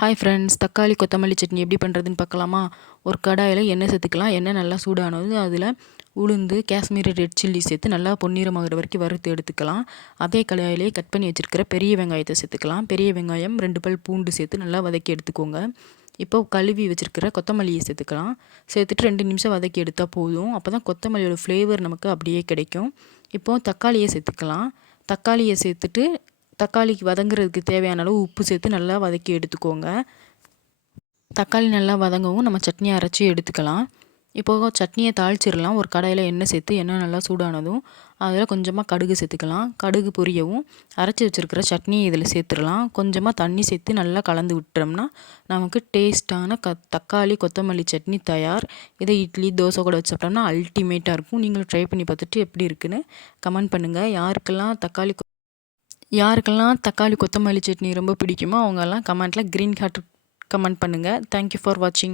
Hi friends, தக்காளி கொத்தமல்லி சட்னி எப்படி பண்ணுறதுன்னு பார்க்கலாமா? ஒரு கடாயில் எண்ணெய் சேர்த்துக்கலாம். எண்ணெய் நல்லா சூடானது அதில் உளுந்து, காஷ்மீரி ரெட் சில்லி சேர்த்து நல்லா பொன்னிறமாகிற வரைக்கும் வறுத்து எடுத்துக்கலாம். அதே கடாயிலே கட் பண்ணி வச்சுருக்கிற பெரிய வெங்காயத்தை சேர்த்துக்கலாம். பெரிய வெங்காயம் 2 பல் பூண்டு சேர்த்து நல்லா வதக்கி எடுத்துக்கோங்க. இப்போ கழுவி வச்சுருக்கிற கொத்தமல்லியை சேர்த்துக்கலாம். சேர்த்துட்டு 2 நிமிஷம் வதக்கி எடுத்தால் போதும். அப்போ தான் கொத்தமல்லியோட ஃப்ளேவர் நமக்கு அப்படியே கிடைக்கும். இப்போது தக்காளியை சேர்த்துக்கலாம். தக்காளியை சேர்த்துட்டு தக்காளிக்கு வதங்குறதுக்கு தேவையான அளவு உப்பு சேர்த்து நல்லா வதக்கி எடுத்துக்கோங்க. தக்காளி நல்லா வதங்கவும் நம்ம சட்னியை அரைச்சி எடுத்துக்கலாம். இப்போது சட்னியை தாளிச்சிடலாம். ஒரு கடாயில் எண்ணெய் சேர்த்து எண்ணெய் நல்லா சூடானதும் அதில் கொஞ்சமாக கடுகு சேர்த்துக்கலாம். கடுகு பொரியவும் அரைச்சி வச்சுருக்கிற சட்னியை இதில் சேர்த்துடலாம். கொஞ்சமாக தண்ணி சேர்த்து நல்லா கலந்து விட்டுறோம்னா நமக்கு டேஸ்ட்டான தக்காளி கொத்தமல்லி சட்னி தயார். இதை இட்லி, தோசை கூட வச்சு சாப்பிட்டோம்னா அல்டிமேட்டாக இருக்கும். நீங்களும் ட்ரை பண்ணி பார்த்துட்டு எப்படி இருக்குன்னு கமெண்ட் பண்ணுங்கள். யாருக்கெல்லாம் தக்காளி கொத்தமல்லி சட்னி ரொம்ப பிடிக்குமோ அவங்கெல்லாம் கமெண்ட்டில் க்ரீன் ஹார்ட் கமெண்ட் பண்ணுங்கள். தேங்க்யூ ஃபார் வாட்சிங்.